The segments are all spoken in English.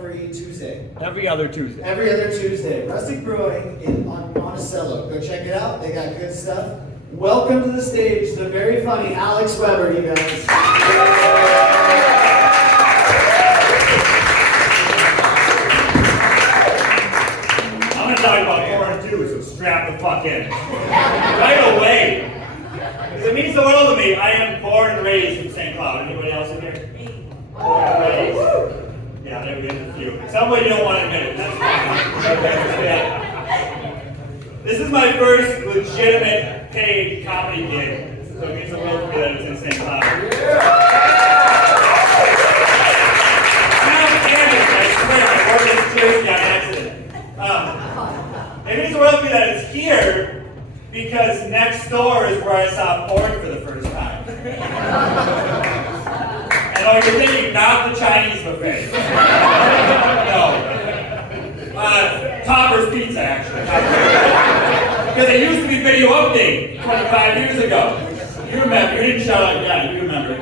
every Tuesday. Every other Tuesday. Every other Tuesday. Rustic Brewing on Monticello. Go check it out. They got good stuff. Welcome to the stage, the very funny Alex Weber, you guys. I'm going to talk about porn too, so strap the fuck in. Right away. Because it means the world to me. I am born and raised in St. Cloud. Anybody else in here? Born and raised. Yeah, there we go. A few. Somebody don't want to admit it. That's fine. This is my first legitimate paid comedy gig. So it means the world to me that it's in St. Cloud. It means the world to me that it's here because next door is where I saw porn for the first time. And you're thinking, not the Chinese buffet. No. Topper's Pizza, actually. Because it used to be Video Update 25 years ago. You remember, you didn't shout out, yeah, you remember.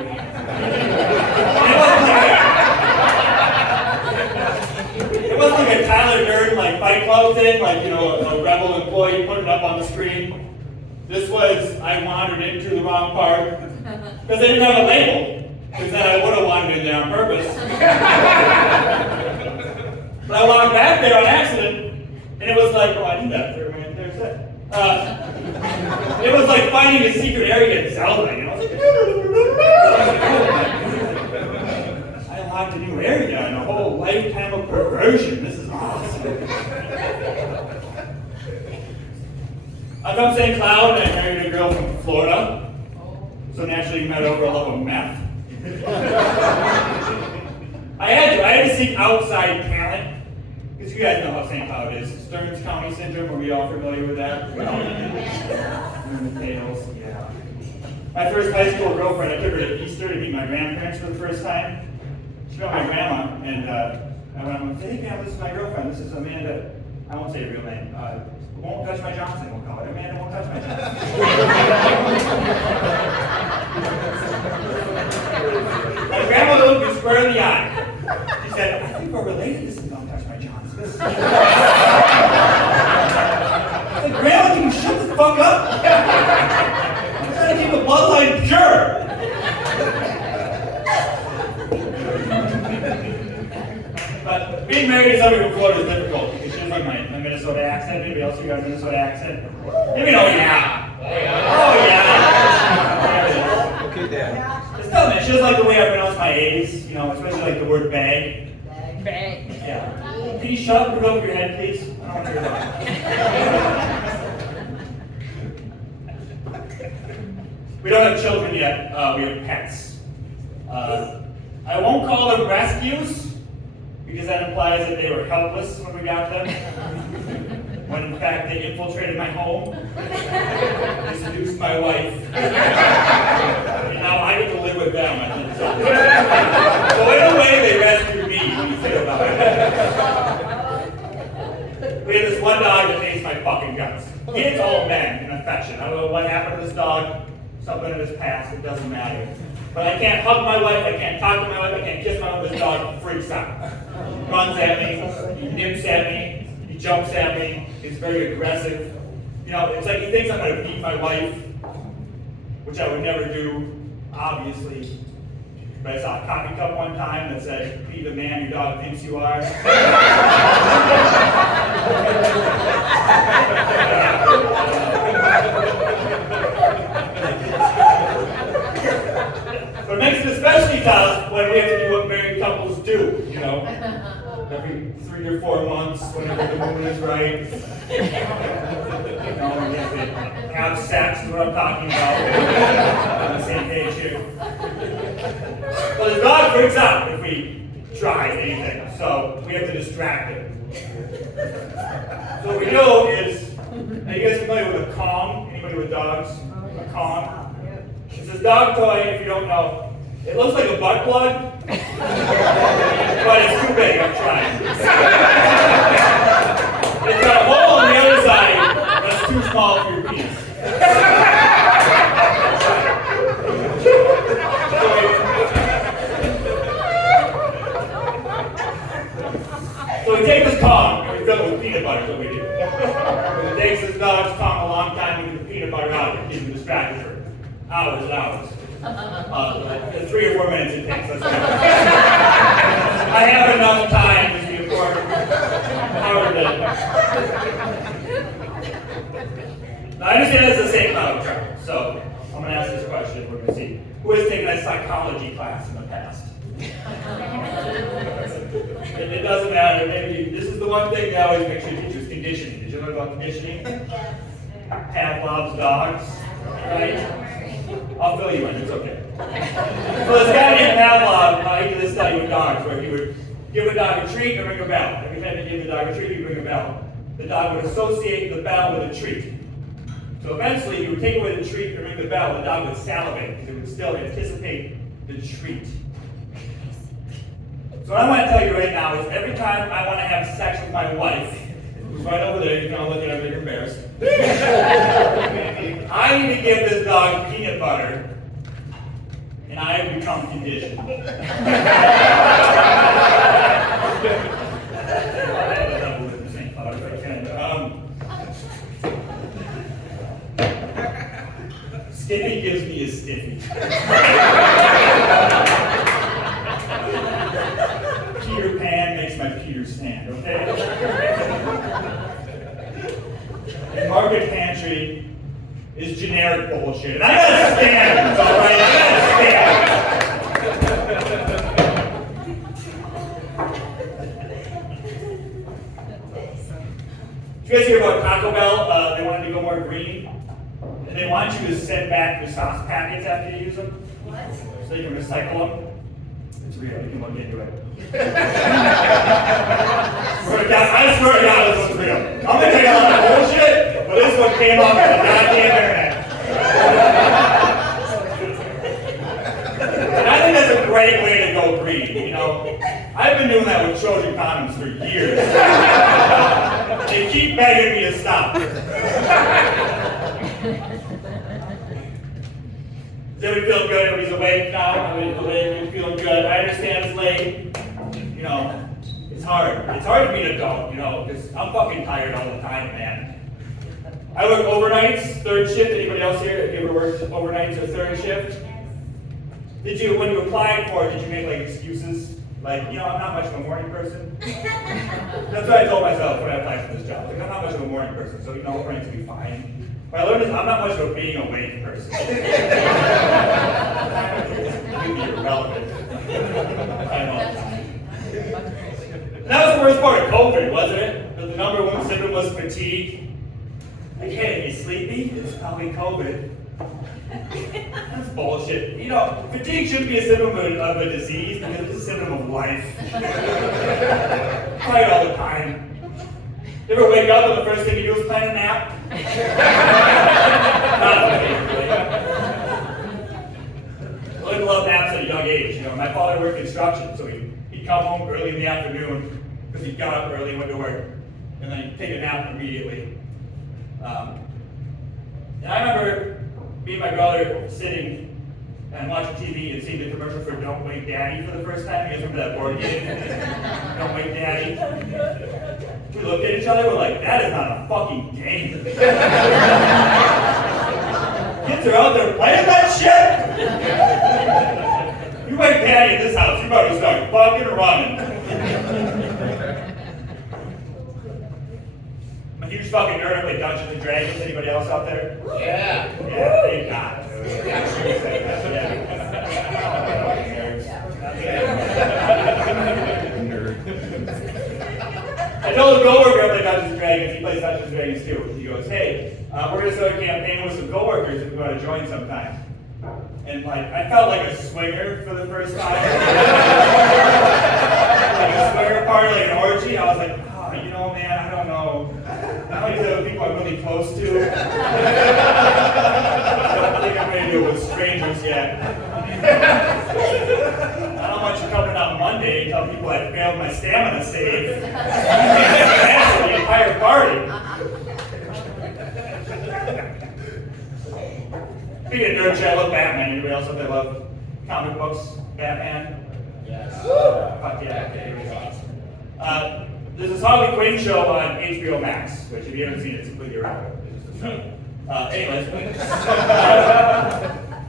It wasn't like a Tyler Durden Fight Club thing, a rebel employee putting it up on the screen. This was, I wandered into the wrong part. Because they didn't have a label. Because then I would have wandered in there on purpose. But I walked back there on accident, and it was like, oh, I knew that. There's that. It was like finding a secret area in Zelda, I was like, I unlocked a new area and a whole lifetime of perversion. This is awesome. I'm from St. Cloud, and I married a girl from Florida. So naturally, met over a love of meth. I had to seek outside talent. Because you guys know how St. Cloud is. Stearns County Syndrome, are we all familiar with that? Potatoes, yeah. My first high school girlfriend, I took her to Easter to meet my grandparents for the first time. She met my grandma, and I went up and said, hey, Grandma, this is my girlfriend. This is Amanda. I won't say her real name. Won't touch my Johnson, we'll call it. Amanda won't touch my Johnson. My grandmother looked me square in the eye. She said, I think we're related. This is Don't Touch My Johnson. I said, Grandma, can you shut the fuck up? I'm trying to keep the bloodline pure. But being married to somebody from Florida is difficult because she has my Minnesota accent. Anybody else here got a Minnesota accent? Maybe no, yeah. Oh, yeah. Okay, Dad. Just tell me, she doesn't like the way I pronounce my A's, especially the word bag. Bag. Yeah. Can you shut up and put over your head, please? I don't want to hear that. We don't have children yet. We have pets. I won't call them rescues, because that implies that they were helpless when we got them. When in fact they infiltrated my home, they seduced my wife, and now I get to live with them, I think so. So in a way they rescued me when you think about it. We had this one dog that hates my fucking guts. He hates all men in affection. I don't know what happened to this dog, something in his past, it doesn't matter. But I can't hug my wife, I can't talk to my wife, I can't kiss my wife, this dog freaks out. Runs at me, he nips at me, he jumps at me, he's very aggressive. It's like he thinks I'm going to beat my wife, which I would never do, obviously. But I saw a coffee cup one time that said, be the man your dog thinks you are. But it makes it especially tough when we have to do what married couples do, every 3 or 4 months, whenever the moon is right. We have to have sex, is what I'm talking about. On the same page here. Well, the dog freaks out if we try anything, so we have to distract it. So what we do is, are you guys familiar with a Kong? Anybody with dogs? A Kong? It's this dog toy, if you don't know. It looks like a butt plug, but it's too big, I'm trying. It's got a hole on the other side that's too small for your penis. So we take this Kong and we fill it with peanut butter, is what we do. It takes this dog's Kong a long time to get the peanut butter out and keep him distracted for hours and hours. 3 or 4 minutes it takes. That's I have enough time to be important. Howard did. Now, I understand it's the same cloud chart, so I'm going to ask this question. We're going to see who has taken a psychology class in the past. It doesn't matter. Maybe this is the one thing that always makes you teachers conditioning. Did you learn about conditioning? Pavlov's dogs, right? I'll fill you in. It's okay. So this guy named Pavlov, he did this study with dogs where he would give a dog a treat and ring a bell. Every time he gave the dog a treat, he'd ring a bell. The dog would associate the bell with a treat. So eventually, he would take away the treat and ring the bell. The dog would salivate because it would still anticipate the treat. So what I want to tell you right now is every time I want to have sex with my wife, who's right over there, you can all look at her, you're embarrassed. I need to give this dog peanut butter, and I have become conditioned. Stiffy gives me a stiffy. Peter Pan makes my Peter stand, okay? And Market Pantry is generic bullshit. And I gotta stand, alright? I gotta stand. Did you guys hear about Taco Bell? They wanted to go more green. And they want you to send back your sauce packets after you use them. What? So you can recycle them. It's real, you can look into it. I swear to God, this one's real. I'm gonna take a lot of bullshit, but this one came off the goddamn internet. And I think that's a great way to go green, you know? I've been doing that with Trojan condoms for years. They keep begging me to stop. Does everybody feel good? Everybody's awake now? Everybody's awake, you're feeling good. I understand it's late. You know, it's hard. It's hard to be an adult, you know, because I'm fucking tired all the time, man. I work overnights, third shift. Anybody else here? Have you ever worked overnights or third shift? Did you, when you applied for it, did you make like excuses? Like, you know, I'm not much of a morning person. That's what I told myself when I applied for this job. Like, I'm not much of a morning person, so you know, overnights will be fine. What I learned is I'm not much of a being awake person. Completely irrelevant. I know. That was the worst part of COVID, wasn't it? That the number one symptom was fatigue. Like, hey, you sleepy? It's probably COVID. That's bullshit. You know, fatigue shouldn't be a symptom of a disease because it's a symptom of life. Try it all the time. You ever wake up and the first thing you do is plan a nap? Not okay, really. I love naps at a young age. You know, my father worked construction, so he'd come home early in the afternoon because he got up early, went to work, and then he'd take a nap immediately. And I remember me and my brother sitting and watching TV and seeing the commercial for Don't Wake Daddy for the first time. You guys remember that board game? Don't Wake Daddy. We looked at each other, we're like, that is not a fucking game. Kids are out there playing that shit. You wake Daddy in this house, you better start fucking running. I'm a huge fucking nerd. I play Dungeons and Dragons. Anybody else out there? Yeah. Yeah, thank God. I told a coworker I play Dungeons and Dragons. He plays Dungeons and Dragons too. He goes, "Hey, we're gonna start a campaign with some coworkers if you want to join sometime." And like, I felt like a swinger for the first time. Like a swinger party, like an orgy. I was like, oh, you know, man, I don't know. I don't like the people I'm really close to. I don't think I'm ready to do it with strangers yet. I don't want you coming on Monday and tell people I failed my stamina save. Cancel the entire party. Speaking of nerd shit, I love Batman. Anybody else out there love comic books? Batman? Yes. Fuck yeah. Okay, here we go. There's this Harley Quinn show on HBO Max, which if you haven't seen it, it's completely irrelevant. It's just a show. Anyways,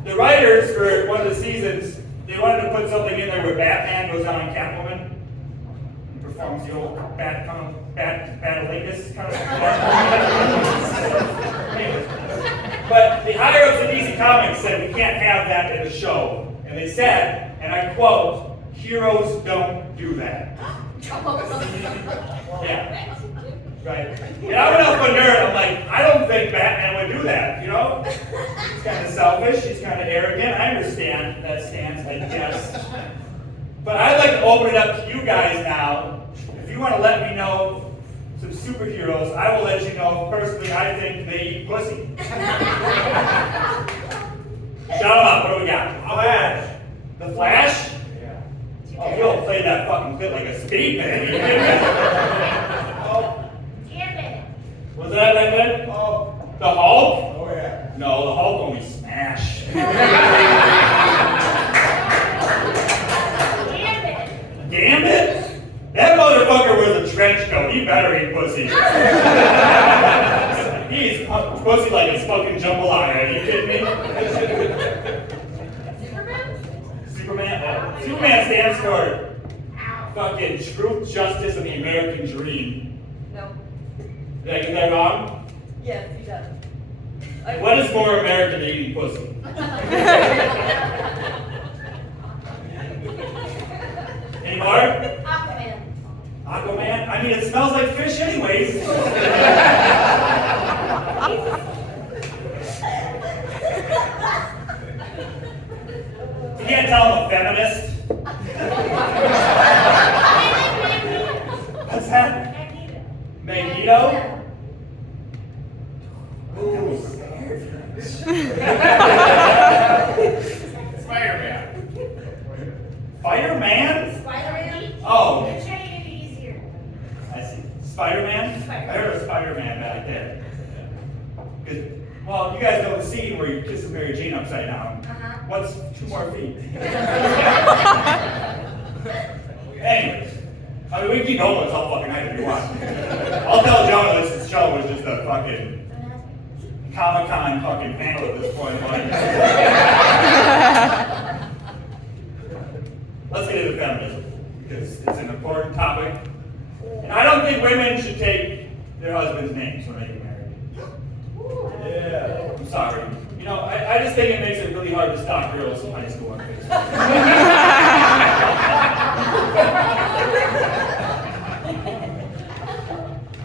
the writers for one of the seasons, they wanted to put something in there where Batman goes on Catwoman and performs the old Batalingus kind of Anyways. But the higher-ups of DC Comics said we can't have that in the show. And they said, and I quote, "Heroes don't do that." Yeah. Right. Yeah, I'm enough of a nerd. I'm like, I don't think Batman would do that, you know? He's kind of selfish, he's kind of arrogant. I understand that stance, I guess. But I'd like to open it up to you guys now. If you want to let me know some superheroes, I will let you know. Personally, I think they eat pussy. Shout them out. What do we got? Flash. The Flash? Yeah. Oh, he'll play that fucking bit like a speed man. Oh. Was that good? Oh. The Hulk? Oh, yeah. No, the Hulk only smash. Gambit? That motherfucker wears a trench coat. He better eat pussy. He's pussy like a fucking jambalaya. Are you kidding me? Superman? Superman stands for fucking truth, justice, and the American dream. No. Did I get that wrong? Yes, he does. What is more American than eating pussy? Any more? Aquaman. Aquaman? I mean, it smells like fish anyways. You can't tell I'm a feminist. What's that? Magneto? Ooh. Spider-Man. Fireman? Spider-Man? Oh. They're trying to make it easier. I see. Spider-Man? I heard of Spider-Man back then. Well, you guys know the scene where you kiss Mary Jane upside down. What's 2 more feet? Anyways, I mean, we can keep going this all fucking night if you want. I'll tell Jonah this show was just a fucking Comic-Con fucking panel at this point. Let's get into feminism, because it's an important topic. And I don't think women should take their husband's names when they get married. Yeah. I'm sorry. You know, I just think it makes it really hard to stalk girls in high school on Facebook.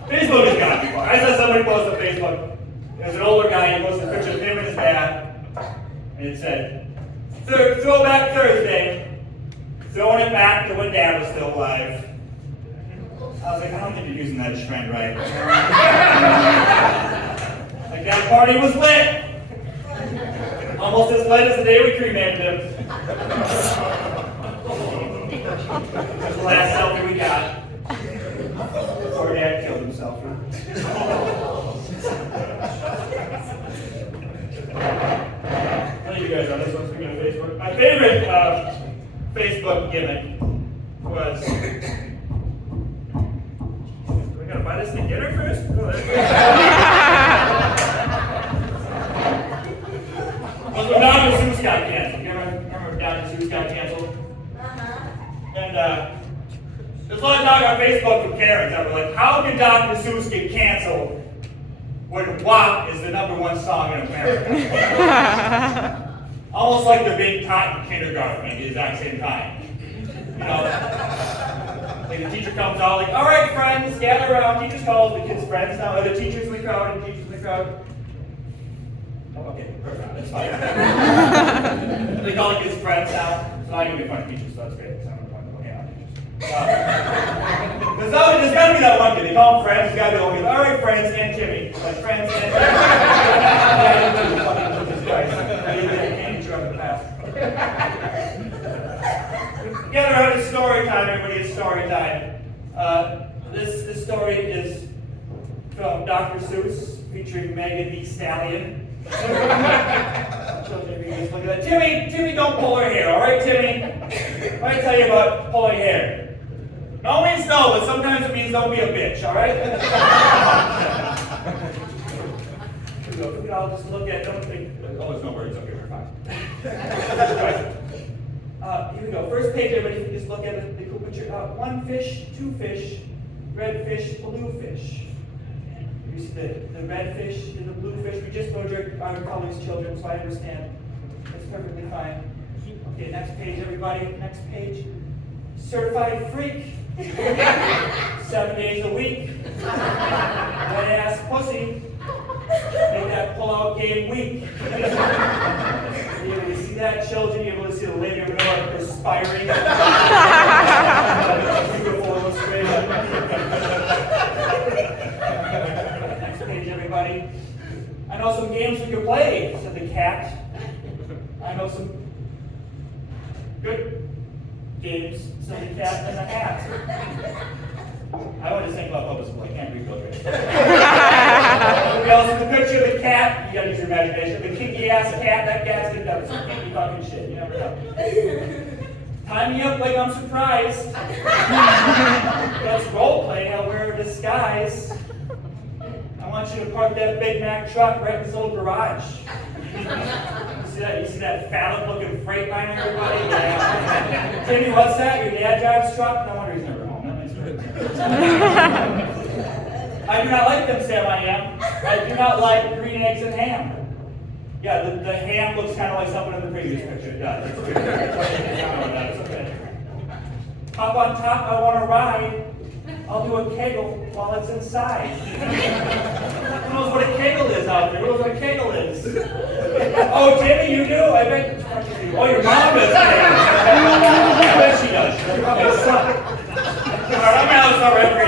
Facebook has got me far. I saw somebody post on Facebook. There's an older guy, he posted a picture of him and his dad, and it said, "Throwback Thursday, throwing it back to when Dad was still alive." I was like, I don't think you're using that trend right. Like, that party was lit. Almost as lit as the day we cremated him. That's the last selfie we got. Before Dad killed himself. What do you guys on this one? Speaking of Facebook, my favorite Facebook gimmick was. Do we gotta buy this thing dinner first? Oh, was when Dr. Seuss got canceled. You remember Dr. Seuss got canceled? And there's a lot of talk on Facebook from Karens that were like, how can Dr. Seuss get canceled when WAP is the #1 song in America? Almost like they're being taught in kindergarten at the exact same time. You know, like the teacher comes out like, all right, friends, gather around. Teachers calls the kids friends now. The teachers in the crowd and teachers in the crowd. Oh, okay, perfect. That's fine. They call the kids friends now. So I can be fun teachers, so that's great. So I'm going to look at teachers. There's got to be that one kid. They call them friends. There's got to be the one kid. All right, friends and Timmy. Like friends and Together around it's story time. Everybody, it's story time. This story is from Dr. Seuss, featuring Megan Thee Stallion. Look at that. Timmy, don't pull her hair, all right, Timmy? Let me tell you about pulling hair. No means no, but sometimes it means don't be a bitch, all right? Here we go. We can all just look at, don't think, oh, there's no words up here, we're fine. Here we go. First page, everybody can just look at it. They could put your one fish, two fish, red fish, blue fish. You see the red fish and the blue fish. We just learned our colors, children, so I understand. That's perfectly fine. Okay, next page, everybody. Next page. Certified freak. 7 days a week. Wet ass pussy. Make that pull-out game weak. You're able to see that, children. You're able to see the lady over there perspiring. Beautiful illustration. Next page, everybody. I know some games we could play, said the cat. I know some good games, said the cat and the hat. I want to think about public school. I can't read those right. We also the picture of the cat. You gotta use your imagination. The kinky ass cat. That cat's gonna do some kinky fucking shit. You never know. Tie me up like I'm surprised. That's role playing. I'll wear a disguise. I want you to park that Big Mac truck right in this little garage. You see that phallic-looking Freightliner, everybody? Yeah. Timmy, what's that? Your dad drives truck? No wonder he's never home. That makes sense. I do not like them, Sam. I am. I do not like green eggs and ham. Yeah, the ham looks kind of like something in the previous picture. It does. It's weird. It's okay. Up on top, I want to ride. I'll do a kegel while it's inside. Who knows what a kegel is out there? Who knows what a kegel is? Oh, Timmy, you do? I bet. Oh, your mom does. I bet she does. Okay, so. All right, I'm out. Sorry.